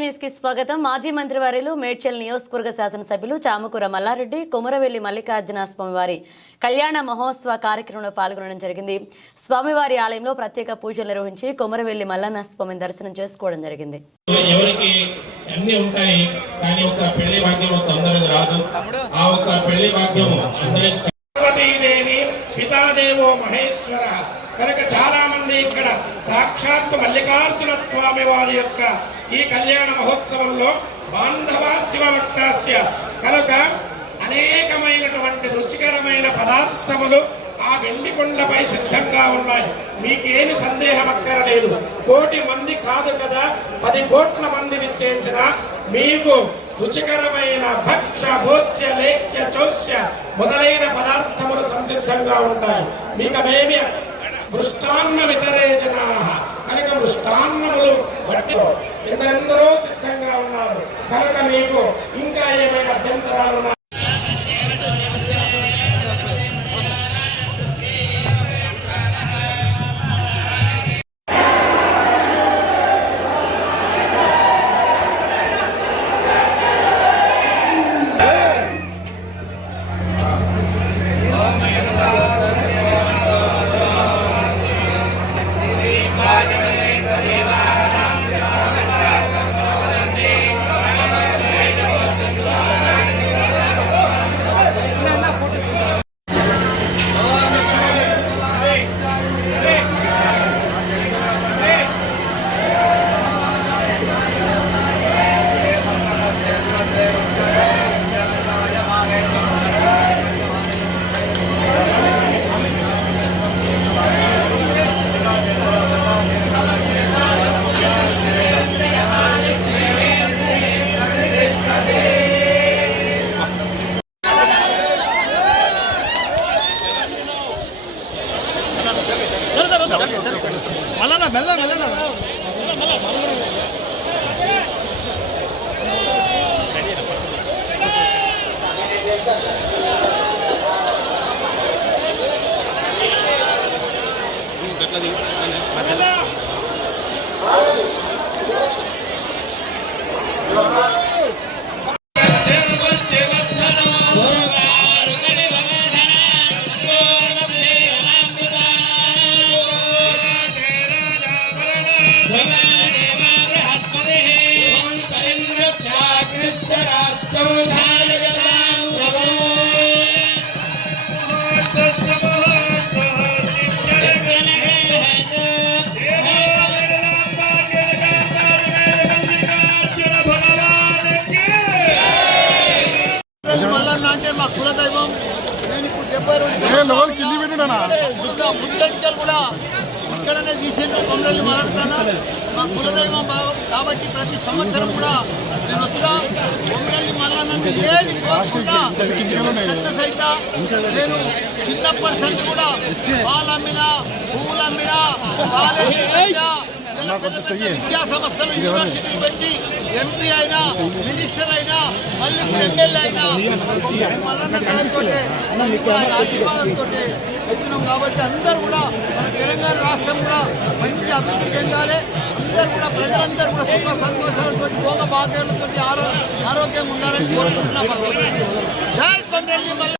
న్యూస్కి స్వాగతం. మాజీ మంత్రివర్యులు మేడ్చల్ నియోజకవర్గ శాసనసభ్యులు చామకూర మల్లారెడ్డి కొమరవెల్లి మల్లికార్జున స్వామివారి కళ్యాణ మహోత్సవ కార్యక్రమంలో పాల్గొనడం జరిగింది. స్వామివారి ఆలయంలో ప్రత్యేక పూజలు నిర్వహించి కొమరవెల్లి మల్లన్న స్వామిని దర్శనం చేసుకోవడం జరిగింది. ఎవరికి అన్ని ఉంటాయి కానీ ఒక పెళ్ళి భాగ్యం తొందరగా రాదు. ఆ ఒక పెళ్ళి భాగ్యం అందరికి పార్వతీదేవి పితాదేవో మహేశ్వర. కనుక చాలా మంది ఇక్కడ సాక్షాత్ మల్లికార్జున స్వామి వారి యొక్క ఈ కళ్యాణ మహోత్సవంలో బాంధవ శివభక్తాస్య. కనుక అనేకమైనటువంటి రుచికరమైన పదార్థములు ఆ వెండి కొండపై సిద్ధంగా ఉన్నాయి. మీకేమి సందేహం అక్కరలేదు. కోటి మంది కాదు కదా. పది కోట్ల మంది విచ్చేసిన మీకు రుచికరమైన భక్ష భోజ్య లేఖ్య చోస్య మొదలైన పదార్థములు సంసిద్ధంగా ఉంటాయి. మీకమేమి మృష్టాన్న వితరే జనా. కనుక మృష్టాన్నములు బట్టి ఎందరెందరో సిద్ధంగా ఉన్నారు. కనుక మీకు ఇంకా ఏమైనా అభ్యంతరాలు మళ్ళా మెల్ల మెల్ల మల్లన్న మా కులదైవం నేను ఇప్పుడు డెబ్బై రెండు ముందటికలు కూడా ఇక్కడనే తీసేట్టు కొండలు మలడతాను మా కులదైవం బాగా కాబట్టి ప్రతి సంవత్సరం కూడా నేను వస్తా. కొండలి మల్లన్నని ఏది కోరుకున్నా సక్సెస్ నేను చిన్నప్పటి నుంచి కూడా పాలు అమ్మినా పువ్వులు అమ్మినా కాలేజీ పెద్ద పెద్ద విద్యా సంస్థలు యూనివర్సిటీ పెట్టి ఎంపీ అయినా మినిస్టర్ అయినా మళ్ళీ ఎమ్మెల్యే అయినా ఆశీర్వాదంతో ఎత్తున్నాం కాబట్టి అందరూ కూడా మన తెలంగాణ రాష్ట్రం కూడా మంచి అభివృద్ధి చెందాలి. అందరూ కూడా ప్రజలందరూ కూడా సుఖ సంతోషాలతో భోగ భాగ్యాలతో ఆరో ఆరోగ్యంగా ఉండాలని కోరుకుంటున్నాం. జై